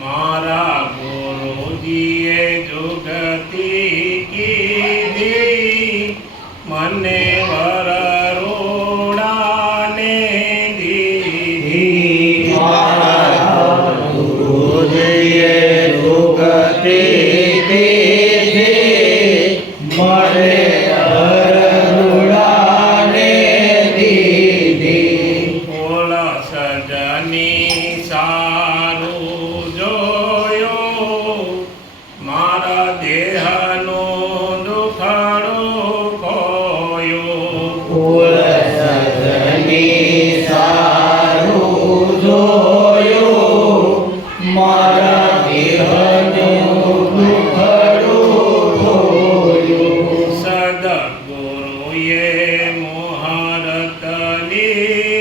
મારા ગુરુજીએ જુગતી કીધી મને વરરોડાને દીધી. ગુરુજીએ દુઃખતી દીધી મને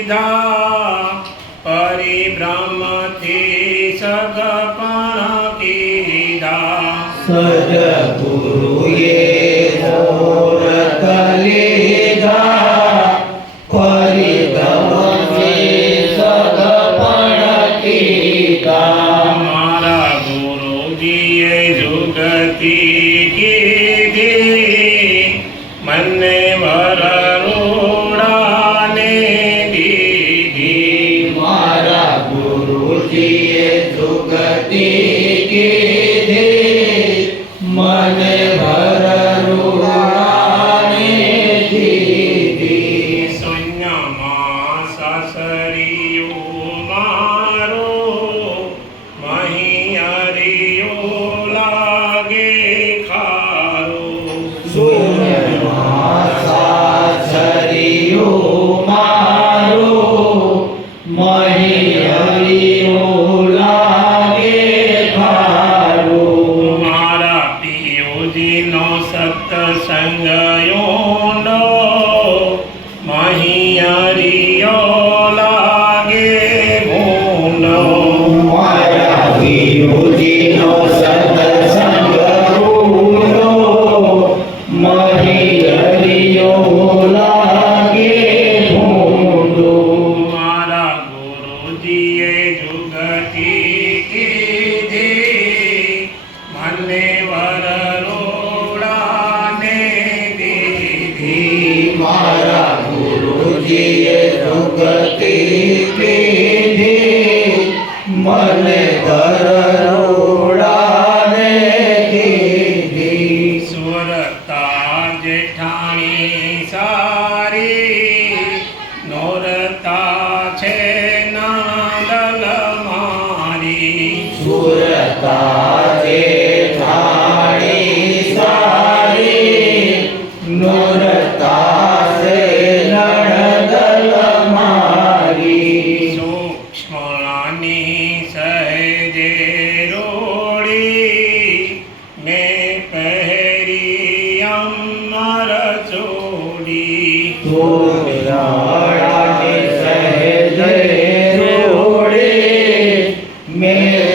લીધા પરિભ્રમથી સગપણ કીધા સદગુરુએ મોરત લીધા પરિભ્રમથી સગપણ કીધા મારા ગુરુજીએ જુગતી ગુરુજીએ જુગતી ગુરુજીએ જુગતી પીઢી મને ઘરરોડાને દીધી સુરતા જેઠાણી સારી નોરતા છે નાદલ મારી સુરતા જેઠાણી સારી નૂરતા મેં પહેરી અમર ચોડી સુરાણી સહેજે રોડે મેં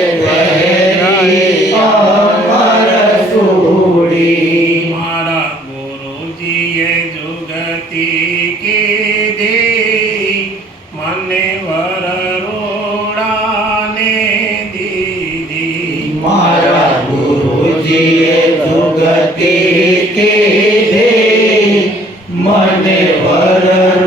મને વરરોડાને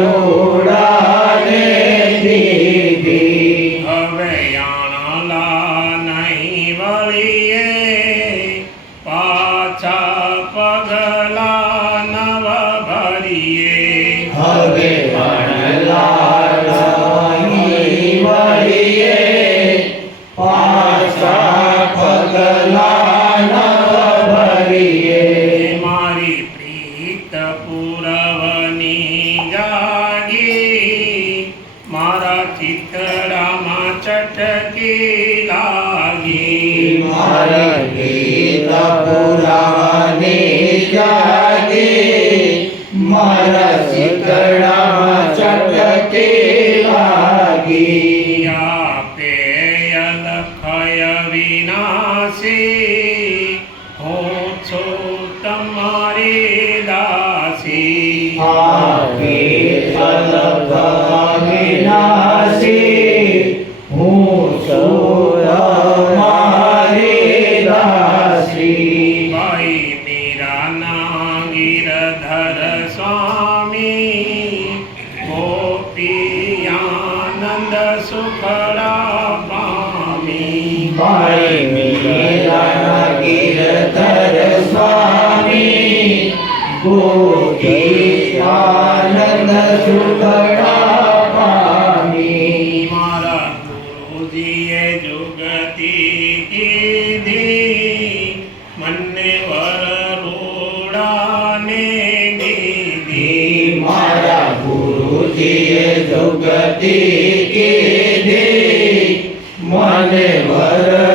ચિતડામાં ચટકી લાગી મારા ગીતા પુરાની જાગી મારા ગોતી આનંદ સુખડા પામી મારા ગુરુજીએ જુગતી કીધી. મને વરરોડાને દીધી મારા ગુરુજીએ જગતી કીધી મને વર